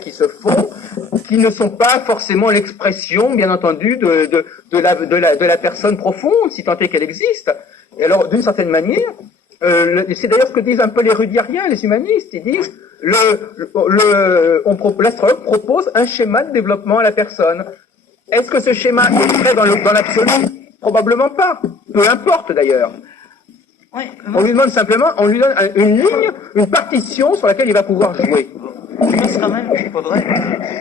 qui se font, qui ne sont pas forcément l'expression, bien entendu, de la personne profonde, si tant est qu'elle existe. Et alors, d'une certaine manière, c'est d'ailleurs ce que disent un peu les rudiriens, les humanistes. Ils disent, l'astrologue propose un schéma de développement à la personne. Est-ce que ce schéma est vrai dans l'absolu? Probablement pas. Peu importe d'ailleurs. Oui, on lui demande simplement, on lui donne une ligne, une partition sur laquelle il va pouvoir jouer. Je pense quand même qu'il faudrait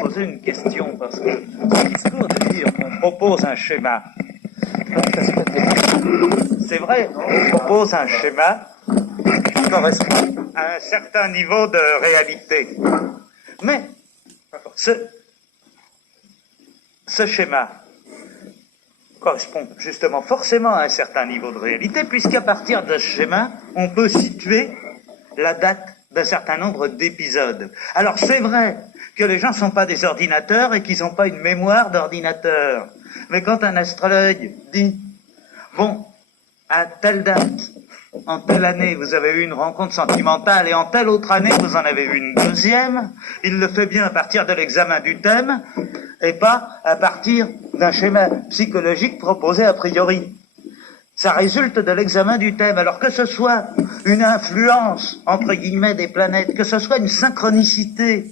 poser une question, parce que ce discours de dire qu'on propose un schéma, c'est vrai, on propose un schéma qui correspond à un certain niveau de réalité. Mais ce schéma correspond justement forcément à un certain niveau de réalité, puisqu'à partir de ce schéma, on peut situer la date d'un certain nombre d'épisodes. Alors c'est vrai que les gens ne sont pas des ordinateurs et qu'ils n'ont pas une mémoire d'ordinateur. Mais quand un astrologue dit, bon, à telle date, en telle année, vous avez eu une rencontre sentimentale et en telle autre année, vous en avez eu une deuxième, il le fait bien à partir de l'examen du thème et pas à partir d'un schéma psychologique proposé a priori. Ça résulte de l'examen du thème. Alors que ce soit une influence, entre guillemets, des planètes, que ce soit une synchronicité,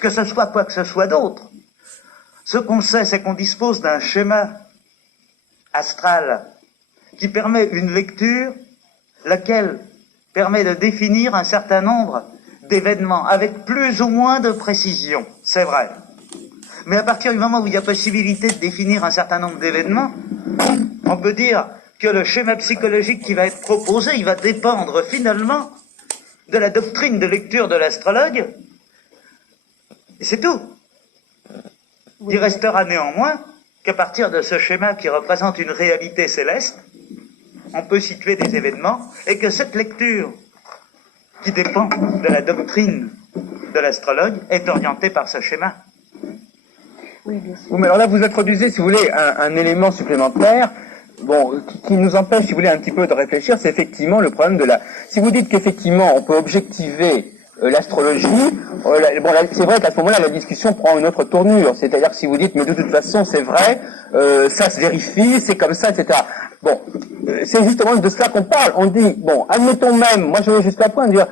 que ce soit quoi que ce soit d'autre, ce qu'on sait, c'est qu'on dispose d'un schéma astral qui permet une lecture, laquelle permet de définir un certain nombre d'événements, avec plus ou moins de précision, c'est vrai. Mais à partir du moment où il y a possibilité de définir un certain nombre d'événements, on peut dire que le schéma psychologique qui va être proposé, il va dépendre finalement de la doctrine de lecture de l'astrologue, et c'est tout. Il restera néanmoins qu'à partir de ce schéma qui représente une réalité céleste, on peut situer des événements, et que cette lecture, qui dépend de la doctrine de l'astrologue, est orientée par ce schéma. Oui, bien sûr. Mais alors là, vous introduisez, si vous voulez, un élément supplémentaire, bon, qui nous empêche, si vous voulez, un petit peu de réfléchir, c'est effectivement le problème de la... Si vous dites qu'effectivement, on peut objectiver l'astrologie, bon, c'est vrai qu'à ce moment-là, la discussion prend une autre tournure. C'est-à-dire que si vous dites, mais de toute façon, c'est vrai, ça se vérifie, c'est comme ça, etc. Bon, c'est justement de cela qu'on parle. On dit, bon, admettons même, moi je vais jusqu'à point de dire,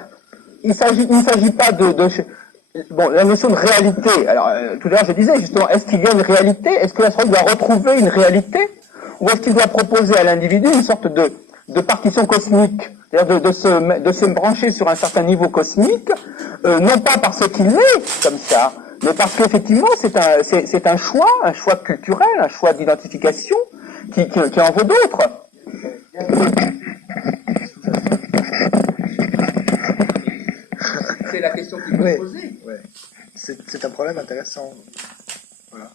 il ne s'agit pas bon, la notion de réalité. Alors, tout à l'heure je disais justement, est-ce qu'il y a une réalité? Est-ce que l'astrologue doit retrouver une réalité? Ou est-ce qu'il doit proposer à l'individu une sorte de partition cosmique? C'est-à-dire de se brancher sur un certain niveau cosmique, non pas parce qu'il est comme ça, mais parce qu'effectivement c'est un choix culturel, un choix d'identification qui en vaut d'autres. C'est la question qu'il faut se poser. Ouais. C'est un problème intéressant. Voilà.